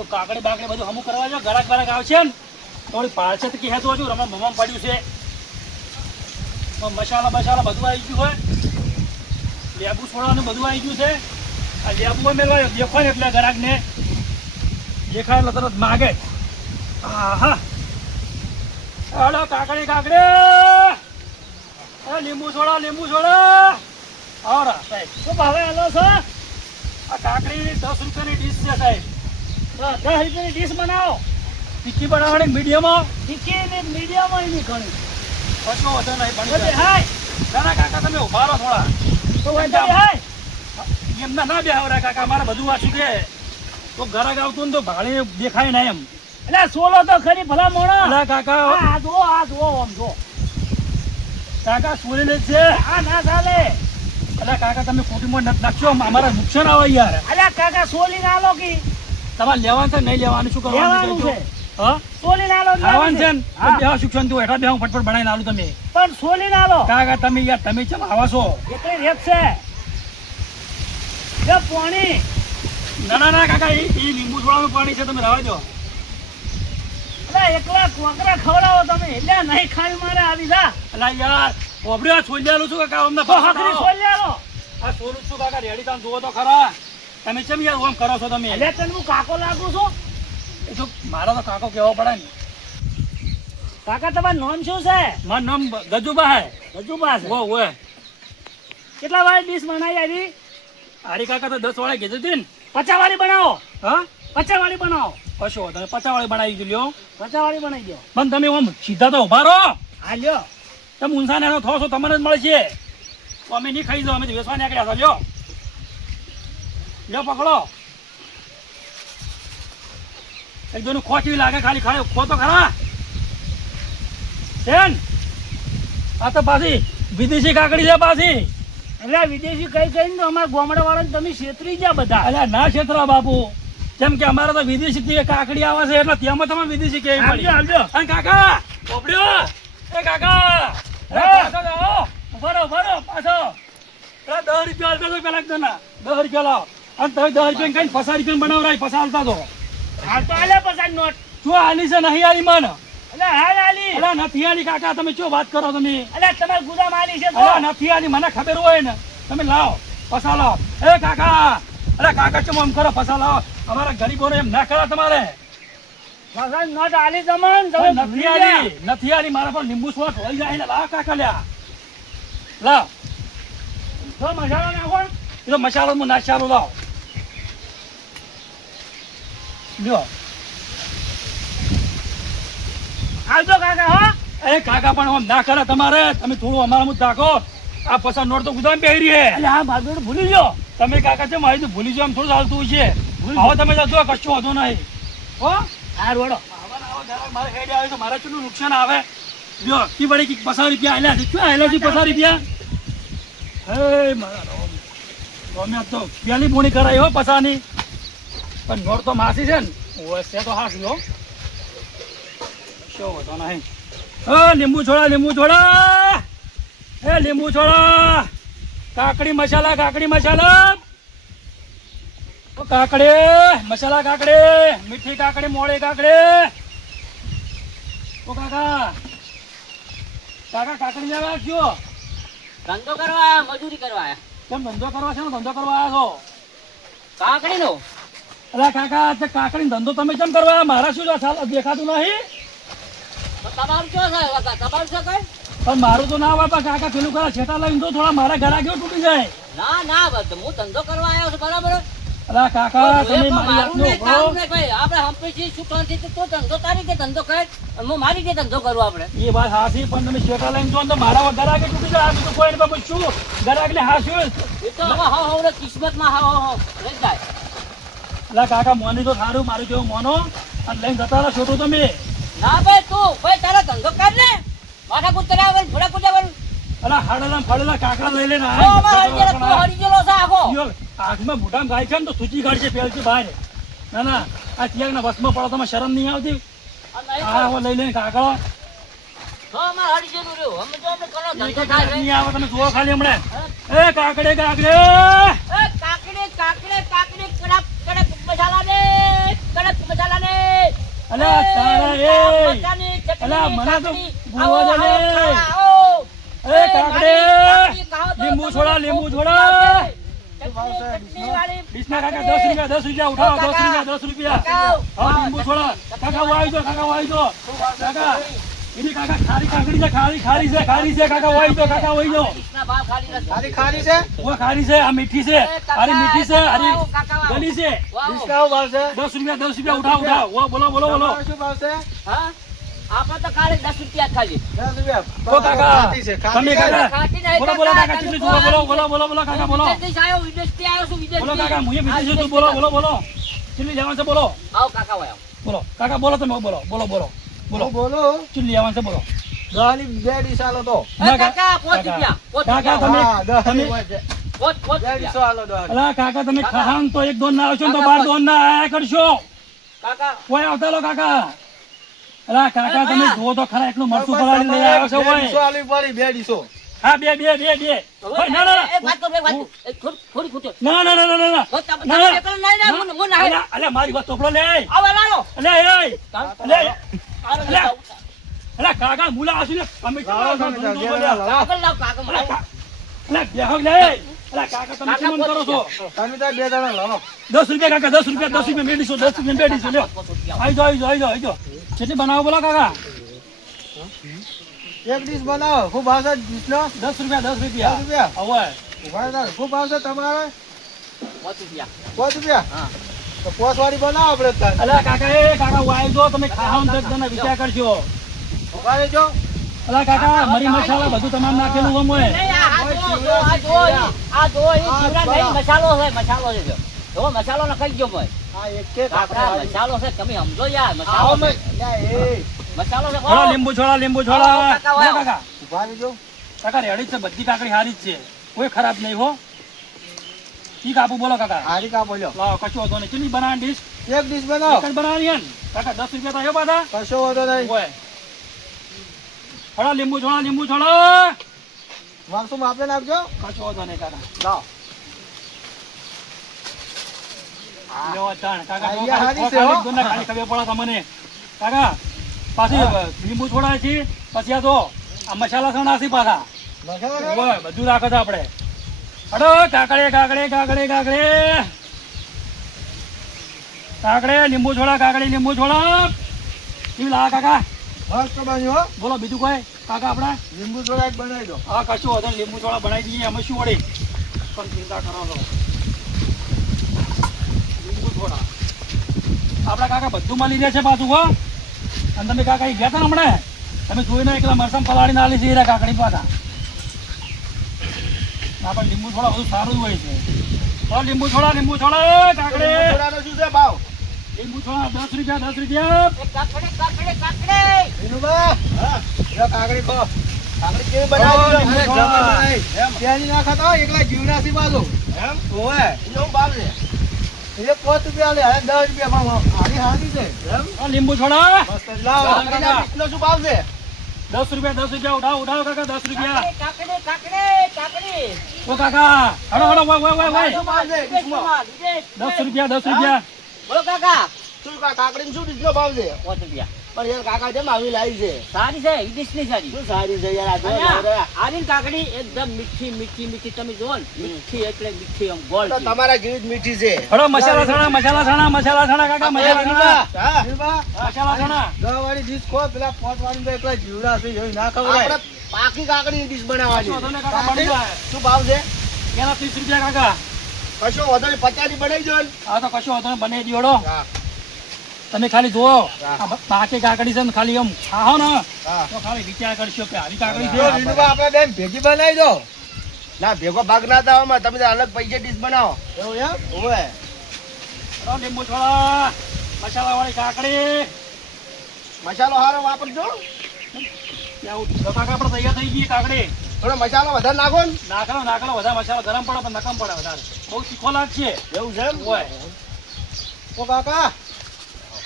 બધું કાકડી બાકડી બધું હમું કરવા જો ગળાક બળાક આવશે ને થોડી પાડશે તો કહેતો હજુ રમા મમા પડ્યું છે મસાલા બસાલા બધું આવી ગયું હોય લેબુ છોડવાનું બધું આવી ગયું છે આ લેબુ મેળવા દેખો ને એટલે ગળાકને દેખાય એટલે તરત માગે હા હા હાલો કાકડી કાકડી લીંબુ છોડા આવરા સાહેબ શું ભાવે હાલો છો આ કાકડી 10 રૂપિયાની ડીશ છે સાહેબ 10 રૂપિયાની ડીશ બનાવો ટીકી બનાવવાની મીડિયમમાં ટીકી ને મીડિયમમાં એની ઘણી કશો વધો નહીં બની હાય ના કાકા તમે ઉભા રહો થોડા તો વાંધો હાય એમના ના બેહાવરા કાકા મારે બધું વાંચ્યું છે તો ઘરાક આવતું ને તો ભાડે દેખાય ના એમ એટલે સોલો તો ખરી ભલા મોણા અલા કાકા આ જો આમ જો કાકા સોલે છે આ ના ચાલે અલા કાકા તમે કોટીમાં નાખશો અમારા નુકસાન આવે યાર અલા કાકા સોલી ના લો કી તમારે લેવાનું છે નહીં લેવાનું શું કરવાનું છે હા સોલી ના લો લેવાનું છે બેહો શિક્ષણ તું હેઠા બેહો ફટફટ બનાવી નાલું તમે પણ સોલી ના લો કાકા તમે યાર તમે ચમ આવા છો એટલે રેત છે એ પાણી ના કાકા એ લીંબુ છોડવાનું પાણી છે તમે રહેવા દો અલા એકલા કોકરા ખવડાવો તમે એટલે નહીં ખાઈ મારે આવી જા અલા યાર ઓબડ્યો છોલ્યાલું છું કાકા અમને હકરી છોલ્યાલો આ સોલું છું કાકા રેડી તમે જોવો તો ખરા તમે કેમ યાર ઓમ કરો છો તમે એટલે તને હું કાકો લાગુ છું એ તો મારો તો કાકો કહેવો પડે ને કાકા તમારું નામ શું છે મારું નામ ગજુબા છે ઓ કેટલા વાળી ડીશ બનાવી આવી અરે કાકા તો 10 વાળી કીધું હતી ને 50 વાળી બનાવો હા 50 વાળી બનાવો કશો તમે 50 વાળી બનાવી દો 50 વાળી બનાવી દો પણ તમે ઓમ સીધા તો ઉભા રહો હા લ્યો તમે ઊંસા નેનો થો છો તમને જ મળે છે તો અમે નહીં ખાઈ દો અમે વેચવા નીકળ્યા છો લ્યો પકડો એક દોનું ખોચવી લાગે ખાલી ખાલી ખો તો ખરા છે આ તો પાછી વિદેશી કાકડી છે પાછી એટલે વિદેશી કઈ તો અમારા ગામડા વાળા તમે છેતરી ગયા બધા એટલે ના છેતરા બાપુ જેમ કે અમારે તો વિદેશી કાકડી આવે છે એટલે તેમાં તમે વિદેશી કેવી પડી હાલજો અને કાકા પોપડ્યો એ કાકા પાછો જાઓ ઉભા રહો પાછો 10 રૂપિયા હાલતા તો પેલા એકદમ 10 રૂપિયા લાવો અને તમે 10 રૂપિયા કઈ 50 રૂપિયા બનાવરાય પૈસા હાલતા તો હાલ તો હાલે 50 નોટ શું હાલી છે નહીં હાલી માન એટલે હાલ હાલી એટલે નથી હાલી કાકા તમે શું વાત કરો તમે એટલે તમારે ગુદામ હાલી છે તો નથી હાલી મને ખબર હોય ને તમે લાવો પૈસા લાવો એ કાકા અરે કાકા ચમ આમ કરો પૈસા લાવો અમારા ગરીબોને એમ ના કરે તમારે પૈસા નોટ હાલી તમન તમે નથી હાલી મારા પર લીંબુ સ્વાદ હોય જાય ને લાવ કાકા લ્યા લાવ તો મસાલો નાખો એ તો મસાલો માં નાચાલો લાવ લ્યો આવજો કાકા હો એ કાકા પણ આમ ના કરે તમારે તમે થોડું અમારા મુદ્દ રાખો આ પૈસા નોટ તો ગુદામ બેહી રહી હે એટલે હા મારું ભૂલી ગયો તમે કાકા છે મારી તો ભૂલી જાવ આમ થોડું ચાલતું છે હવે તમે જતો કશું વાંધો નહીં હો હા રોડો મારે હેડ આવે તો મારે કેટલું નુકસાન આવે જો કી વળી કી 50 રૂપિયા આલ્યા છે શું આલ્યા છે 50 રૂપિયા હે મારા રોમે તો પેલી બોણી કરાઈ હો પસાની પણ નોટ તો માસી છે ને ઓય છે તો હાસ લો શું વાંધો નહીં લીંબુ છોડા એ લીંબુ છોડા કાકડી મસાલા કાકડી મીઠી કાકડી મોળી કાકડી ઓ કાકા કાકડી લેવા આવ્યો ધંધો કરવા મજૂરી કરવા કેમ ધંધો કરવા છે ને ધંધો કરવા આવ્યા છો કાકડી નો અલા કાકા કાકડી ધંધો તમે કેમ કરવા મારા શું દેખાતું નહીં તમારું શું છે તમારું શું કઈ પણ મારું તો ના વાપા કાકા પેલું કરા છેટા લઈને તો થોડા મારા ઘરા કેવું તૂટી જાય ના હું ધંધો કરવા આવ્યો છું બરાબર અલા કાકા તમે મારી વાતનો આપણે હંપેથી સુકાનથી તો ધંધો તારી કે ધંધો કરે હું મારી કે ધંધો કરું આપણે એ વાત હાસી પણ તમે છેટા લઈને જો તો મારા ઘરા કે તૂટી જાય તો કોઈ બાબુ શું ઘરા એટલે હાસ્યું એ તો હવે કિસ્મતમાં રહી જાય અલા કાકા મોની તો સારું મારું કેવું મોનો અને લઈને જતા રહો છોટું તમે ના ભાઈ તારા ધંધો કર ને માથા કૂદ કરાવે ઘોડા કૂદાવે અલા હાડેલા ફાડેલા કાકડા લઈ લેને આંખમાં મોઢામાં ગાય છે ને તો સૂચી કાઢશે પેલથી બહાર ના આ ત્યાગના વસમાં પડો તમે શરમ નહીં આવતી હા હવે લઈ લઈને કાકડો નહીં આવે તમે જુઓ ખાલી હમણાં એ કાકડે કાકડી કડક મસાલા દે કડક અલ્યા તારા એ મરચાંની ચટણી, અલ્યા મને તો કાકડી. બોલવા દે ને. આવો. એ કાકડી કાકડી ખાઓ તો લીંબુ તમને છોડા, શું લીંબુ શું છોડા. આવશે? ચટણી વાળી ડીશના કાકા 10 રૂપિયા 10 રૂપિયા ઉઠાવો 10 રૂપિયા 10 રૂપિયા. હા લીંબુ છોડા કાકા વાઈ દો કાકા એની કાકા ખારી કાકડી છે ખારી છે કાકા વાઈ દો ડીશના ભાવ ખાલી નથી. ખારી ખારી છે ઓ ખારી છે આ મીઠી છે અરે મીઠી છે અરે ગલી છે વાવો. ડિસ્કાઉન્ટ ભાવ છે 10 રૂપિયા ઉઠાવ ઓ બોલો તમારો શું ભાવ છે હા? આપણે તો કાલે 10 રૂપિયા જ ખાલી. 10 રૂપિયા ઓ કાકા ખાટી છે તમે ખાટી કાકા ખાટી નહીં બોલો કાકા, કાકા તમે કેટલી જુઓ બોલો કાકા બોલો વિદેશથી આવ્યો, વિદેશથી આવ્યો છું, વિદેશથી. બોલો કાકા મુએ હા, મીઠી છે તું વિદેશથી બોલો કેટલી લેવાનું છે બોલો આવો કાકા ભાઈ, આવો. બોલો કાકા બોલો તમે બોલો બોલો બોલો કેટલી લેવાનું છે બોલો ગાલી બે ડીશ આલો તો એ કાકા, 5 રૂપિયા, 5 કાકા, રૂપિયા. તમે- હા 10 તમે- હોય છે. 5 બે ડીશો રૂપિયા. આલો 10 અલા કાકા તમે ખાન તો એક દોન ના આવશો ને તો કાકા, 12 દોન ના આયા કરશો કાકા, કોઈ આવતા લો કાકા અલા કાકા તમે જુઓ તો ખરા એટલું મરચું પલાળી લઈ આવ્યો છો બે ડીશો ભાઈ આલવી પડી બે ડીશો હા બે ભાઈ, ના એ વાત કરો, એ વાત કરો. એ થોડી ખૂટે. ના તો તમે એકલો નહીં ને, હું નહીં. અલ્યા મારી વાત તોપડો લે આવો, લાલો. અલ્યા કાકા મુલા આવશે ને તમે લાવો તમે લાવો. કાગળ લાવ, કાગળ લાવ. બેહો લે અલ્યા કાકા તમે શું મન કરો છો તમે તો બે જણા લાવો 10 રૂપિયા કાકા 10 રૂપિયા મેડીસો 10 રૂપિયા મેડીસો લ્યો આઈ જો કેટલી બનાવો બોલો કાકા એક ડીશ બનાવો ખૂબ ભાવ છે ડીશનો 10 રૂપિયા 10 રૂપિયા હવે ઉભા રહો ખૂબ ભાવ છે તમારે 5 રૂપિયા. 5 રૂપિયા હા. તો 5 વાળી બનાવો આપણે તાર અલ્યા કાકા વાઈ દો તમે ખાવા તો એકદમ વિચાર કરજો ઉભા રહેજો અલા કાકા મરી મસાલા બધું તમામ નાખેલું ગમ હોય નહીં, આ જો, ઈ જીવડા નહીં, મસાલો છે જો. જો મસાલો નખાઈ ગયો ભાઈ. આ એક કે કાકા, મસાલો છે, તમે સમજો યાર, આવો મસાલો મે છે. એ મસાલો છે. થોડા લીંબુ છોડા આવો, કાકા, આવો. કાકા ઉભા રહેજો કાકા રેડી જ છે બધી કાકડી સારી જ છે કોઈ ખરાબ નહીં હો ઠીક આપું બોલો કાકા હારી કા બોલ્યો લાવો કશો વાંધો નહીં કેટલી બનાવવાની ડીશ એક ડીશ બનાવો એક જ બનાવવાની હે ને કાકા 10 રૂપિયા થયો પાછા કશો વાંધો નહીં ઓય થોડા લીંબુ છોડા મારસું માપે નાખજો કશો વાંધો નહીં કાકા લાવ લ્યો તાણ કાકા તો આઈડિયા ખાલી સારી છે, હો. દોનના ખાલી ખબર પડે તમને કાકા પાછી લીંબુ છોડાય છે પછી આ તો આ મસાલા સણાસી પાછા મસાલા ઓય બધું રાખો છો આપણે અડો કાકડે લીંબુ છોડા કેવી લાગે કાકા મસ્ત બન્યો હો. બોલો બીજું કોઈ કાકા આપણા લીંબુ થોડા એક બનાવી દો હા કશું વધુ લીંબુ છોડા બનાવી દઈએ અમે શું વળી પણ ચિંતા કરો છો લીંબુ છોડા આપણા કાકા બધું મળી રહે છે પાછું હો અને તમે કાકા અહીં ગયા હતા ને હમણાં તમે જોઈને એકલા મરસમ પલાળી ના લીધી રહ્યા કાકડી પાછા ના પણ લીંબુ છોડા બધું સારું જ હોય છે તો લીંબુ છોડા કાકડી થોડાનો શું છે ભાવ લીંબુ છોડા 10 રૂપિયા એ કાકડે. વિનુભા જો કાકડી ખો કાકડી કેવી બનાવી લીંબુ અરે છોડા. જબર બનાવી ત્યાંની ના ખાતા હોય, એકલા જીવડાસી બાજુ એમ ઓવે એનો ભાવ છે એ 5 રૂપિયા લે હવે 10 રૂપિયા માં હારી હારી છે એમ આ લીંબુ છોડા મસ્ત જ લાવો કાકા. ડીશનો શું ભાવ છે 10 રૂપિયા ઉઠાવો કાકા 10 રૂપિયા કાકડી. ઓ કાકા હડો વાય શું ભાવ છે ડીશનો? 10 રૂપિયા બોલો કાકા. શું કાકડીનો શું ડીશનો ભાવ છે 5 રૂપિયા. પણ યાર કાકા જેમ આવી લાવી છે સારી છે, વિદેશની સારી. શું સારી છે યાર આ જો અને યાર. આની કાકડી એકદમ મીઠી તમે જુઓ ને, મીઠી એટલે મીઠી આમ ગોળ તો જેવી. તમારા જેવી જ મીઠી છે હડો મસાલા છણા કાકા મસાલા છણા હા વિનુભા મસાલા છણા 10 વાળી ડીશ ખો પેલા 5 વાળી તો એકલા જીવડાસી જોઈ ના ખવડાય આપણે પાકી કાકડી ડીશ બનાવવાની કશો વાંધો નહીં કાકા બની જાય શું ભાવ છે એના 30 રૂપિયા કાકા કશો વધારે 50 ની બનાવી દો ને. આ તો કશો વાંધો નહીં બનાવી દ્યો હડો હા તમે ખાલી જુઓ હા. આ બાકી કાકડી છે ને ખાલી આમ ખાઓ ને હા તો ખાલી વિચાર કરશો કે આવી કાકડી જો છે વિનુભા આપણે બેન ભેગી બનાવી દો ના ભેગો ભાગ ના થવામાં તમે તો અલગ પૈસે ડીશ બનાવો એવું એમ ઓવે હડો લીંબુ છોડા મસાલા વાળી કાકડી મસાલો હારો વાપરજો ત્યાં તો કાકા આપણે તૈયાર થઈ ગઈ કાકડી થોડો મસાલો વધારે નાખો ને નાખલો વધારે મસાલો ગરમ પડે પણ નકમ પડે વધારે બહુ તીખો લાગશે એવું છે એમ ઓય ઓ કાકા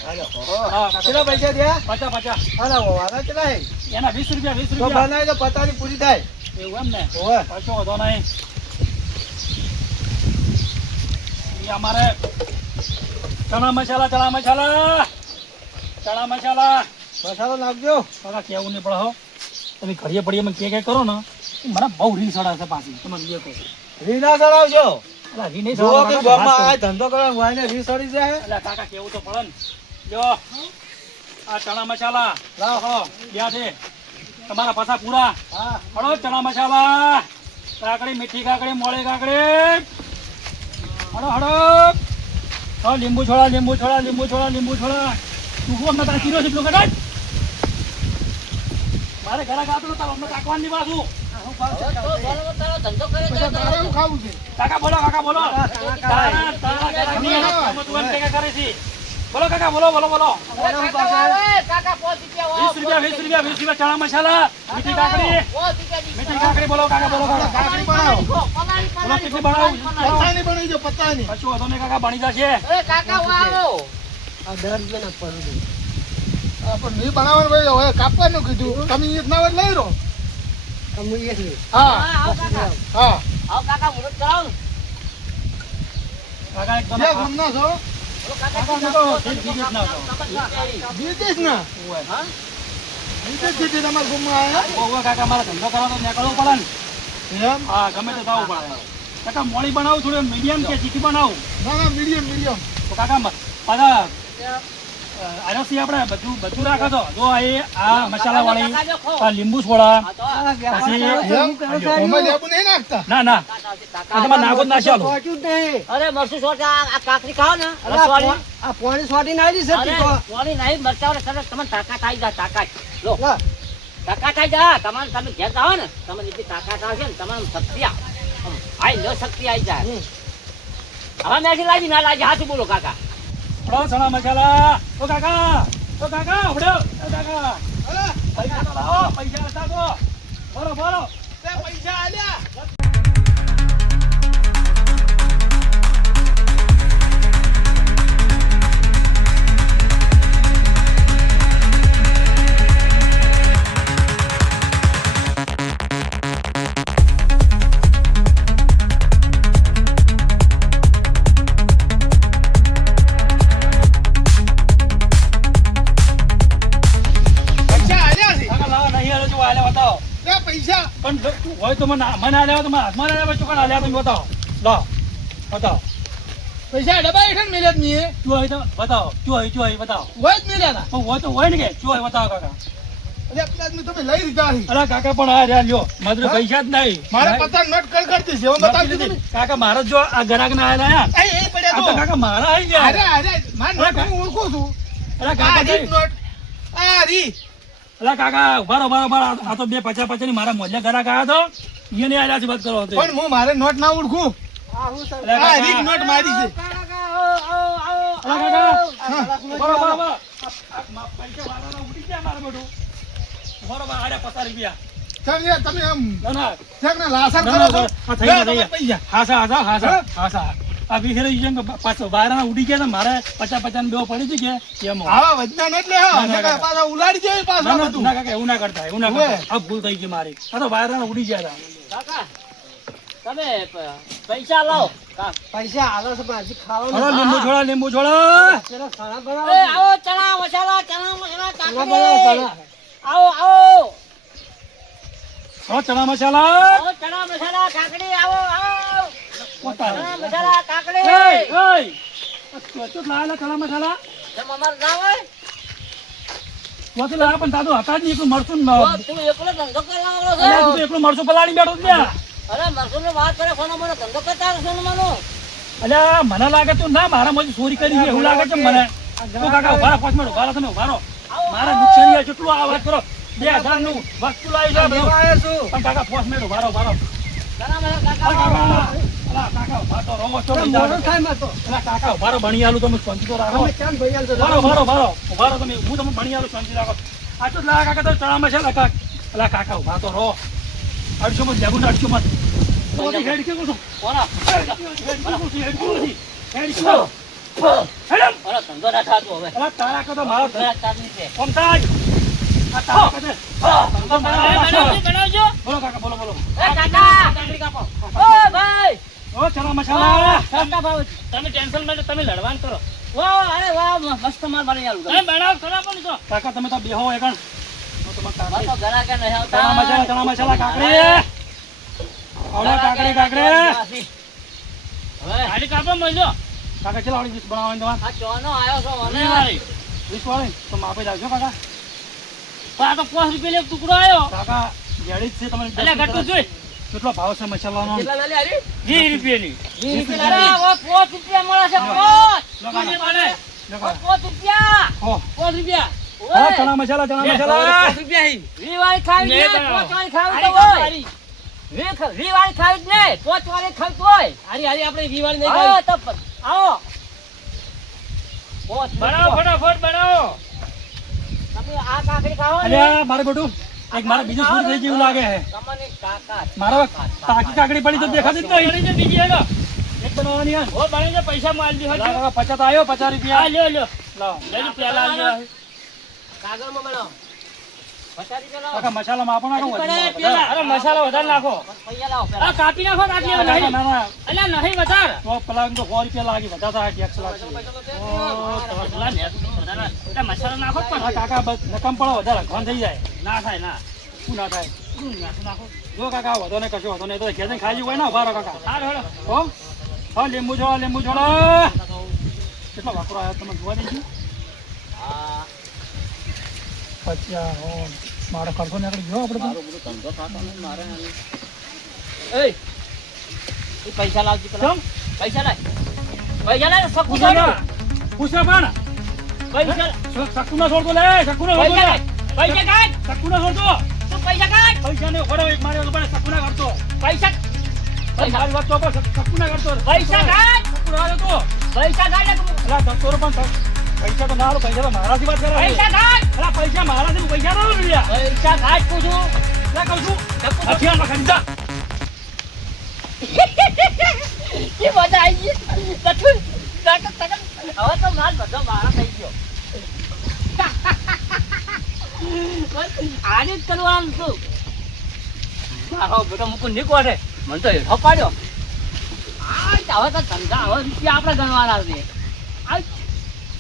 હાલો. હા કાકા. કેટલા પૈસા થયા 50 આના વાળા કેટલા હે એના 20 રૂપિયા તો બનાવી તો 50 ની પૂરી થાય એવું એમ ને ઓવે કશો વાંધો નહીં ઈ અમારે ચણા મસાલા ચણા મસાલા મસાલો નાખજો. કાકા કેવું નહીં પડે હો તમે ઘડીએ પડીએ મને કે કરો ને મને બહુ રીલ સડા છે પાછી તમે એ કહો રી ના ચડાવજો. અલા રી નહીં જુઓ કે સડાવવા ગામમાં કાકા, આ ધંધો કરવા વાયને રી સડી જાય. અલા કાકા કેવું તો પડે ને જો આ ચણા મસાલા લાવો ક્યાં છે તમારા પાછા પૂરા હા. હળો ચણા મસાલા કાકડી મીઠી કાકડી મોળી કાકડી હળો હળો હા લીંબુ છોડા લીંબુ છોડા લીંબુ છોડા લીંબુ છોડા તું હું અમને તારા કિલો છે એટલું કદાચ મારે ઘરે ગાતું નતા અમને કાકવાની પાછું તારો ધંધો કરે છે કાકા બોલો તારા ઘરે નહીં આવે. અમે તું એમ ટેકા કરે છે બોલો કાકા બોલો કાકા 5 રૂપિયા 20 રૂપિયા ચણા મસાલા મીઠી કાકડી બોલો કાકા બોલો કાકા કાકડી બનાવો. બોલો કેટલી બનાવું પત્તાની બનાવી દો, પત્તાની. કશું વાંધો નહીં કાકા બની જશે કાકા આવો આ 10 રૂપિયાના પડે. પણ નહીં બનાવવાનું ભાઈ, હવે કાપવાનું કીધું. તમે એક ના હોય લઈ રહો. હા આવો કાકા હા. આવો કાકા મુરત કરાવો કાકા એક જે તમે ગામના છો? બોલો કાકા કાકા અમે તો વિદેશ ના છો. વિદેશ ના? હા વિદેશ થી તમારા ગામમાં આયા? ઓવે કાકા મારા ધંધો કરવાનો નીકળવું પડે ને એમ? હા ગમે તે થવું પડે કાકા મોડી બનાવું થોડું મીડિયમ કે ચીકી બનાવું ના મીડિયમ. તો કાકા પાછા આરસી આપણે બધું રાખો તો જો આ મસાલા વાળી આ લીંબુ છોડા આ તો પછી એમાં લેબુ નહીં નાખતા? ના આ તમારે નાખો જ નાખી આલો અરે મરસું સોટા આ કાકડી ખાઓ ને રસવાળી અરે સોની નહીં મરચાં સરસ તમને તાકાત આવી જાય તાકાત લો તાકાત આવી જાય તમારે તમે ઘેર જાઓ ને તમને એટલી તાકાત આવશે ને તમારે શક્તિ આઈ લો શક્તિ આવી જાય હવે મેથી લાવી ના લાવી હાથું બોલો કાકા થોડો ચણા મસાલા ઓ કાકા ઉભડો ઓ કાકા પૈસા તો લાવો પૈસા હતા તો બોલો પૈસા આલ્યા. પૈસા આલ્યા છે. કાકા લાવો નહીં હાલો જો આલ્યા બતાવો લે પૈસા. પણ જો તું હોય તો મને આલ્યા તો મારા હાથમાં આલ્યા ચોકન આલ્યા તમે બતાવો લો બતાવો પૈસા ડબ્બા હેઠળ મિલત નહીં એ. શું હોય તો બતાવો શું હોય બતાવો હોય જ મિલ્યા પણ હોય તો હોય ને કે શું હોય બતાવો કાકા અરે પેલા આદમી તમે લઈ લીધા છે. અલા કાકા પણ આ રહ્યા લ્યો માત્ર પૈસા જ નહીં મારે પતા નોટ કરતી છે. હવે બતાવજો તમે. કાકા મારા જો આ ગ્રાહક ના આયા એ પડ્યા આ તો. તો કાકા મારા આવી ગયા અરે માર નોટ હું ઓળખું છું. અલા આ કાકા રીત નોટ. આ રી. અલા કાકા બરાબર આ તો 250 ની મારા મોજલા ગ્રાહક આયા તો એને આલ્યા છે વાત કરો તો પણ હું મારે નોટ ના ઓળખું. અલા આ રીત કાકા નોટ મારી છે. અલા કાકા બરાબર પૈસા વાળાના ઉડી ગયા મારા બેટું બરાબર આડે 50 રૂપિયા સમજ્યા તમે આમ ના કેમને લાસર ના, કરો છો? આ થઈ ગયા, લે, થઈ તમે પૈસા. હાસા આ વિખેરી છે કે પાછો વાયરાના ઉડી ગયા ને મારે 50 ની બેવ પડી હતી કે એમ આવા વજના નોટ લે હો. ના, ના, નકર પાછા ઉલાડી જાય પાછા બધું. ના કાકા એવું ના કરતા આ ભૂલ થઈ ગઈ મારી આ તો વાયરાના ઉડી ગયા હતા કાકા તમે પૈસા લાવો પૈસા આલો છે પણ હજી ખાવાનું. હળો લીંબુ છોડા એ આવો ચણા મસાલા કાકડી આવો હળો ચણા મસાલા આવો ચણા મસાલા કાકડી આવો ચણા મસાલા કાકડી ચણા મસાલા તમે અમારે ના હોય પોતે લાયા પણ દાદુ હતા જ નહીં એકલું મરચું તો તું એકલો ધંધો કરવાનો તું છે એકલું મરચું પલાળી બેઠો છે અરે મરસું ની વાત કરે સોનો મને ધંધો કરતા સોનો માનો અલ્યા મને લાગે તું ના મારા મોજી ચોરી કરી છે એવું લાગે છે મને તું કાકા ઉભા 5 મિનિટ ઉભા રહો તમે ઉભા રહો મારા નુકસાની આ કેટલું આ વાત કરો 2000 નું વસ્તુ લાવી છે બધું. પણ કાકા 5 મિનિટ ઉભા રહો ચણા મસાલા અલા કાકા કાકા ઉભા તો રહો છો અલા કાકા ઉભા રહો ભણી આલું તમે શાંતિ તો રાખો ઉભા રહો તમે હું તમે ભણી આલું શાંતિ રાખો આ તો લા કાકા તો ચણા મસાલા કાકા અલા કાકા ઉભા તો રહો 800 માં લેવું 800 માં તો હેડ કે કહું છું કોના હેડ અરે ધંધો ના થતો હવે અલા તારા કદો મારો ઘણા ચાલની છે કોમતાજ આ તારા કદે ધંધો મારો બનાવજો બોલો કાકા બોલો એ કાકા કાકડી કાપો ઓ ભાઈ ઓ ચણા મસાલા કાકા ભાવ તમે ટેન્શન માં તમે લડવાન કરો વાહ, અરે વાહ, મસ્ત માલ બની આલું. એ બનાવ ખરા પણ તો કાકા તમે તો બેહો એકણ હું તમાર કાકડી તો ઘણા કે નહીં આવતા. ચણા મસાલા કાકડી આવડા કાકડી હવે ગાડી કાપો મળજો કાકા ચલો આવડી ડીશ બનાવવાની તમાર આ ચોનો આયો છો મને. ડીશ વાળી તો માપે જાવજો કાકા આ તો 5 રૂપિયા એક ટુકડો આયો. કાકા જેડી જ છે તમારે અલ્યા ઘટતું જોઈ. કેટલો ભાવ છે મસાલાનો 20 રૂપિયાની. 20 અરે, ઓ 5 રૂપિયા મળે છે. 5 લો કાકા લો કાકા 5 રૂપિયા. હો 5 રૂપિયા. હા ચણા મસાલા 5 રૂપિયા રીવાળી ખાવી નહીં ને બનાવો. 5 વાળી ખાવી તો હોય. રીવાળી ખાવી જ ને 5 વાળી ખાવી તો હોય. આપણે દિવાળી આવો તો આવો. બનાવો ફટાફટ બનાવો તમે આ કાકડી ખાઓ ને. અલ્યા મારે બેટું એક મારે બીજું શું થઈ ગયું લાગે છે તમને કાકા મારો તાકી કાકડી પડી તો દેખાતી જ નહીં બીજી હેલો એક બનાવવાની હે ઓ બની જાય પૈસા માલ દી હજો 50 આવ્યો 50 રૂપિયા લ્યો લ્યો લાવો લેજો પેલા લ્યો કાગળમાં બનાવો. 50 રૂપિયા લાવો. કાકા મસાલા માં આપો નાખો પેલા. અરે મસાલા વધારે નાખો પૈયા લાવો પેલા. કાપી નાખો આટલી નહીં ના ના અલ્યા નહીં વધાર. તો પેલા તો 100 રૂપિયા લાગી બધા થાય ટેક્સ લાગશે મસાલો નાખો હા કાકા બસ નકમ પડો વધારે ઘણ થઈ જાય ના થાય ના. શું ના થાય જો કાકા વધો ને કશો વધો ને તો ઘેર જઈને ખાઈ જવું હોય ને ઉભા રહો કાકા હો હા લીંબુ જોડો કેટલો વાપરો આવ્યો તમે જોવા દેજો હા. પચ્યા હો મારો ખર્ચો નીકળી ગયો આપણે મારો બધો ધંધો થતો નહીં મારે નહીં. એ પૈસા લાવજી પેલા. કેમ પૈસા લાય. પૈસા લાય સકુ પૂછો લાય. ના પૂછો પણ પૈસા સક્કુ ના છોડતો લે સક્કુ ના છોડતો પૈસા કાઢ. સક્કુ ના છોડતો તું પૈસા કાઢ. પૈસા ને ખોડો એક મારે પણ સક્કુ ના કરતો પૈસા મારી વાત તો પણ સક્કુ ના કરતો પૈસા કાઢ. સક્કુ ના કરતો પૈસા કાઢ. અલા દત્તોરો પણ પૈસા તો ના આલો પૈસા તો મારાથી વાત કરે પૈસા કાઢ. અલા પૈસા મારાથી પૈસા ના મળ્યા પૈસા કાઢ પૂછું. અલા કહું છું હથિયારમાં ખરીદા કે મજા આવી ગઈ. તકન હવે તો માલ બધો મારા થઈ ગયો. આજે જ કરવાનું છું. મારો બેટો મુકું નીકળે મને તો હેઠો પાડ્યો. હવે તો ધંધા હવે રૂપિયા આપણે ગણવાના છે.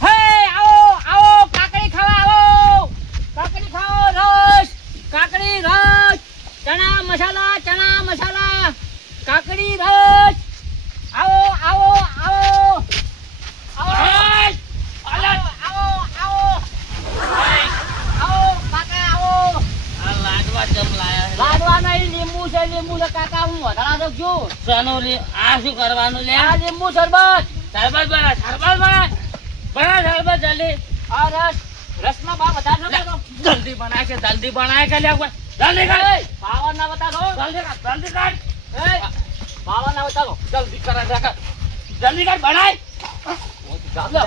હે આવો આવો કાકડી ખાવા આવો. કાકડી ખાઓ રસ. કાકડી રસ. ચણા મસાલા કાકડી રસ. આવો આવો આવો આવો આવો કાકા આવો. લાડવા નહીં લીંબુ છે કાકા હું વધારા દઉં છું. આ શું કરવાનું લે આ લીંબુ શરબત. શરબત બના જલ્દી આ રસમાં બા વધારે ન કરતો. જલ્દી બનાય કે લે જલ્દી કર પાવર ના બતાવો. જલ્દી કર એ પાવર ના બતાવો. જલ્દી કર જલ્દી કર બનાય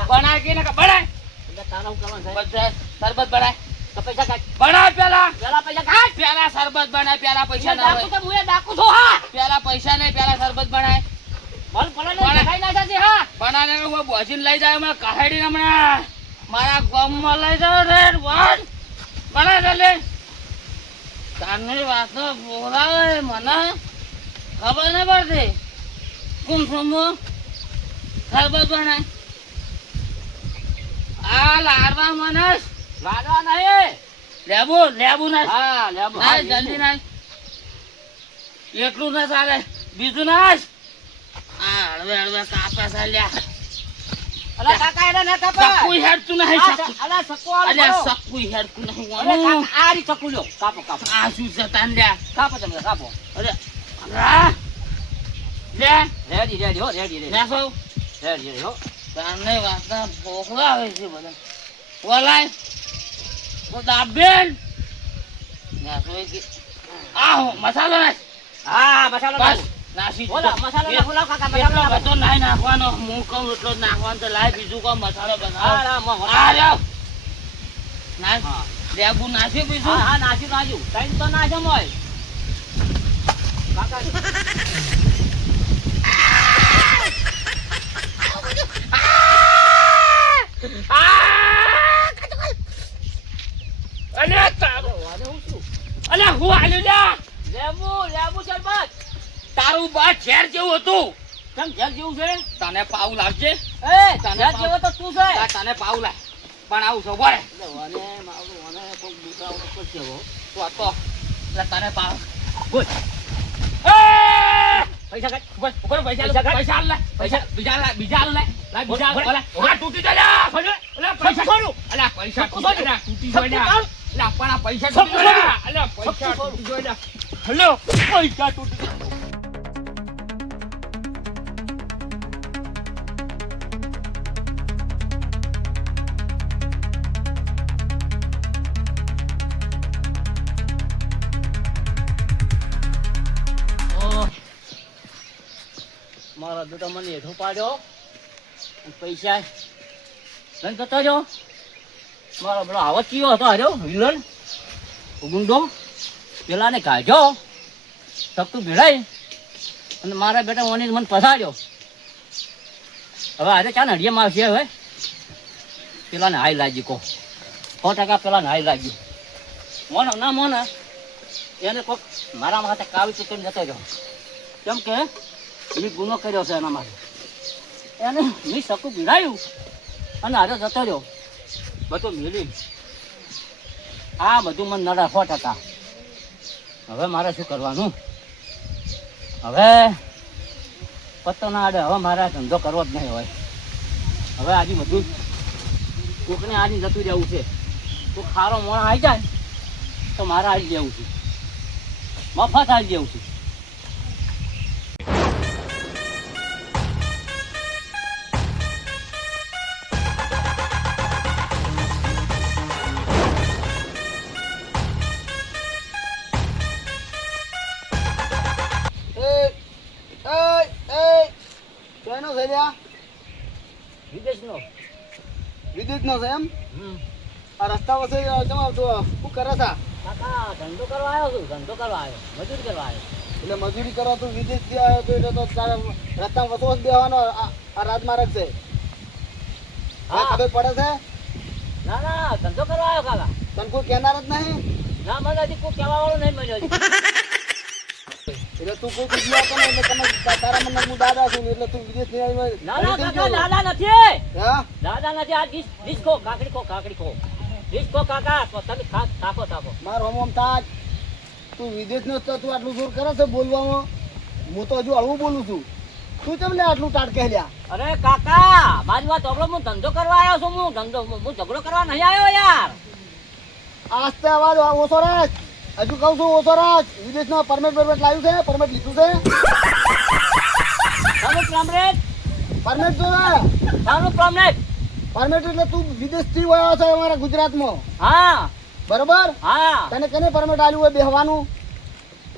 બનાય કે ના બનાય તારા હું કરવાનું છે? બધા શરબત બનાય તો પૈસા કાઢ. બનાય પેલા પૈસા કાઢ. પેલા શરબત બનાય પેલા પૈસા ના ડાકુ હોય તો હું ડાકુ છું હા. પેલા પૈસા નહીં પેલા શરબત બનાય મન પલાને પણ- ખાઈ નાખ્યા છે હા. બનાને બોજીને લઈ જાય મેં કહાડી હમણાં મારા ગામમાં લઈ જાવ રેડ વન બનાય જલ્દી તારની વાતો બોલાવે મને ખબર નહીં પડતી કોણ સમો શરબત બનાય આ લાડવા મને લાડવા નહીં. લેબુ ના હા લેબુ. ના જલ્દી ના એટલું ના ચાલે બીજું ના આ હળવે કાપા ચાલ્યા અલા કાકા એને ના કાપા. સક્કુઈ હેડતું નહીં સક્કુઈ. અલા સક્કુ આલો અલ્યા બોલો. સક્કુઈ હેડતું નહીં અરે વાનું. કાકા આ રી સક્કુ લ્યો. કાપો કાપો. આ શું છે તાંડ્યા કાપો તમે કાપો. અરે આ લે રેડી રેડી હો રેડી નાસો રેડી હો. તાને વાતના ભોગવા આવે છે બધા બોલાય ઓ દાબેન નાસો કે આ હો મસાલો નાખ હા મસાલો બસ નાખો. નાસી બોલો મસાલો નાખો લાવ કાકા મસાલો એટલો નાખો. બધો નહીં નાખવાનો હું કહું એટલો જ નાખવાનો તો લાય બીજું કહું મસાલો હા બનાવો હા આ રહ્યો નાખ હા. લેબુ નાખ્યું બીજું હા હા નાખ્યું કઈ તો નાખ્યો મોય કાકા અલ્યા તારો વારે હું છું? અલ્યા હું આલ્યું લ્યા લેબુ શરબત. તારું બા ઝેર જેવું હતું કેમ ઘેર જેવું છે? તને પાવ લાગશે એ ઘેર જેવો તો સસ્તું છે આ તને પાઉ લાય પણ આવું છો બોલે એટલે ઓને મારું ઓને કોક દુસરા ઉપર છે હો તો આ તો એટલે તને પાઉ બોલ એ પૈસા કાઢ ઉપર ઉપર પૈસા પૈસા કાઢ. પૈસા આલ લે પૈસા બીજા લે બીજા આલ લે લા બીજા બોલ, ઓલા આ તૂટી જાય બોલ. અલા પૈસા છોડું. અલા પૈસા છોડું. તૂટી જાય તૂટી જાય છોડું. અલા પણ આ પૈસા છોડું. તૂટી જાય અલા પૈસા છોડું. તૂટી જાય હલો પૈસા તૂટી ગયા. મારા બેટા મને હેઠો પાડ્યો અને પૈસા લઈને જતો રહ્યો. મારો પેલો આવત ચીયો હતો હાર્યો વિલન ગુંડો પેલાને કાઢ્યો સપતું ભેળાઈ અને મારા બેટા મને મને પસાડ્યો. હવે આજે ચાને હડિયામાં આવશે હવે પેલાને હાઈ લાગી કહો 100% પેલાને હાઈ લાગ્યું મોનો ના મોને એને કોક મારા માથે કાવી ચૂકીને જતો રહ્યો કેમ કે મેં ગુનો કર્યો છે એના માટે એને મેં સકું ભીડાયું અને હારે જતો રહ્યો બધું મેલી આ બધું મને નડા 100%. હવે મારે શું કરવાનું? હવે પત્તો ના આડે હવે મારે ધંધો કરવો જ નહીં હોય. હવે આજે બધું કોકને આજે જતું રહેવું છે. તો ખારો મોણ આવી જાય તો મારે આવી જવું છે, મફત આવી જવું છે. શેનો છે લ્યા? વિદેશનો વિદ્યુતનો છે એમ? હમ આ રસ્તા વચ્ચે જમા તું શું કરે છે? કાકા ધંધો કરવા આવ્યો છું, ધંધો કરવા આવ્યો, મજૂરી કરવા આવ્યો. એટલે મજૂરી કરવા તું વિદેશથી આવ્યો તો એટલે તો તારે રસ્તામાં વસવાટ બેહવાનો આ રાજમાર્ગ છે. હા. ખબર પડે છે? ના ના ધંધો કરવા આવ્યો કાકા. તને કોઈ કહેનાર જ નહીં? ના મને હજી કોઈ કહેવા વાળું નહીં મળ્યો હજી. એટલે તું કોઈ બીજી આપે ને એટલે તમે તારા મને હું દાદા છું ને એટલે તું વિદેશ નહીં આવી ના ના કાકા દાદા નથી, હા? દાદા નથી. આ ડીશ ખો કાકડી ખો કાકડી ખો ડીશ ખો કાકા. તો તમે થાકો થાકો. માર હમ તાજ તું વિદેશનો તો તું આટલું જોર કરે છે બોલવામાં. હું તો હજુ હળવું બોલું છું. તું કેમ લે આટલું ટાટ કહેલ્યા? અરે કાકા મારી વાત સાંભળો, હું ધંધો કરવા આવ્યો છું. હું ઝઘડો કરવા નહીં આવ્યો યાર. આસ્તે અવાજ ઓછો રાખ. હજુ કહું છું ઓછો રાખ. વિદેશનો પરમિટ લાવ્યું છે? પરમિટ લીધું છે? સારું પ્રોમરેટ, પરમિટ જોવે. સારું પ્રોમરેટ. પરમિટ એટલે તું વિદેશથી આવ્યો છે અમારા ગુજરાતમાં, હા બરોબર? હા તને કેને પરમિટ આલ્યું હોય બેહવાનું?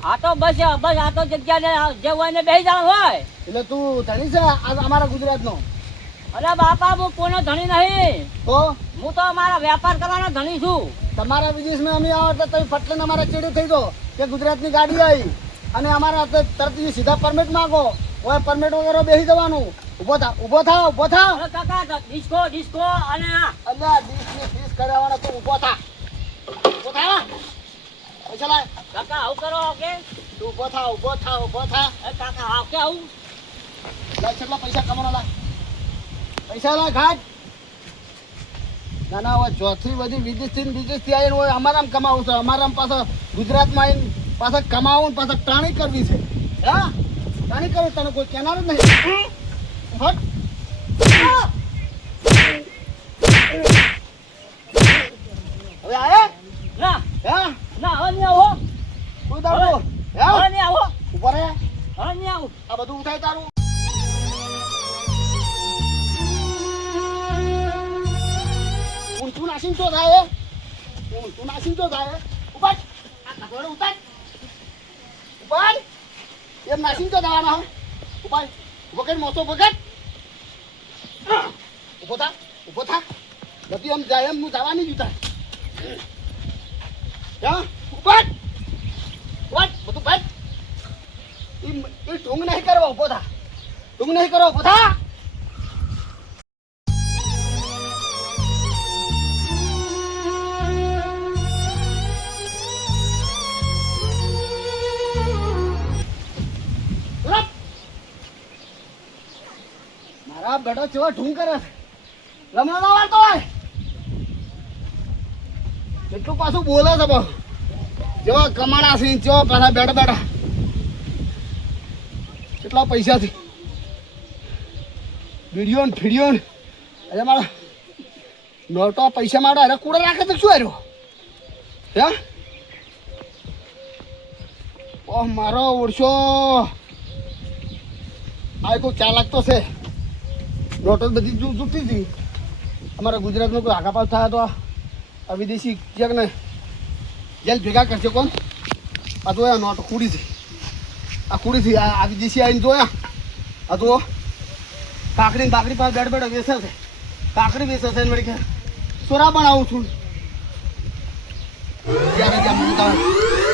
આ તો બસ આ તો જગ્યા જે હોય ને બેસી જવાનું હોય. એટલે તું ધણી છે અમારા ગુજરાતનો? અરે બાપા હું કોઈનો ધણી નહીં, તો હું તો અમારા વેપાર કરવાનો ધણી છું. તમારા વિદેશમાં અમે આવો તો તમે ફટલે અમારા ચેડે થઈ દો કે ગુજરાતની ગાડી આવી અને અમારા તરત સીધા પરમિટ માંગો. હોય પરમિટ વગેરે બેસી જવાનું. ઊભો થા ઊભો થા ઊભો થા. અરે કાકા ડિસ્કો અને આ અલ્યા ડીશ કરાવવાનો તું ઊભો થા. ઊભો થા. પૈસા લાય. કાકા આવું કરો કે તું ઊભો થા ઊભો થા ઊભો થા. એ કાકા આવ કે આવું. લાય કેટલા પૈસા કમાવાનો લાય. પૈસા લાય ઘાટ. ના ના હોય ચોથી બધી વિદેશથી આવીને હોય અમારામ કમાવું છે. અમારામ પાછા ગુજરાતમાં આવીને પાછા કમાવું પાછા ટાણી કરવી છે. હા ટાણી કરવી તને કોઈ કહેનાર જ નહીં. હટ. હવે આયા? ના હા ના હવે નહીં આવો, કોઈ દાડો હવે હા નહીં આવો, ઉભા રહે. હવે નહીં આવું. આ બધું ઉઠાય તારું. ઊંચું નાસીને તો થાય. ઊંચું નાસીને તો થાય. ઉપાડ. આ કઠોળે ઉતાર. ઉપાડ. એમ નાસીને તો જવાના હો. ઉપાડ. ઉભો કરી મોટો ઉભો કર. ઉભો થા. ઉભો થા. નથી એમ જાય એમ હું જવાની જ ઉતાર. હા ઉપાડ. ઉપાડ. બધું ભાઈ એ ઢોંગ નહીં કરવા. ઉભો થા. ઢોંગ નહીં કરો. ઉભો થા. મારા બેટો કેવા ઢૂંગ કરે છે. રમણ ના વાળતો હોય એટલું પાછું બોલે છે બહુ જેવા કમાણા છે જેવા પાછા બેઠા બેઠા કેટલા પૈસાથી વિડીયો ને ફીડીયો ને અરે મારા નોટો પૈસા માટે અરે કુડે રાખે તો શું આવ્યો હે ઓહ મારો ઓળશો આ કોઈ ચાલાક તો છે નોટો બધી જૂટી હતી અમારા ગુજરાતમાં કોઈ આગા પાસ થાય તો આ વિદેશી ક્યાંક ને જેલ ભેગા કરશે કોણ આ તો આ નોટ કુડી છે આ કુડી થી આ વિદેશી આવીને જોયા આ તો કાકડી બાકડી પાસે બેઠ બેઠો વેસે છે કાકડી વેસે છે ને વળી કે સોરા બનાવું છું ત્યારે જ્યાં મને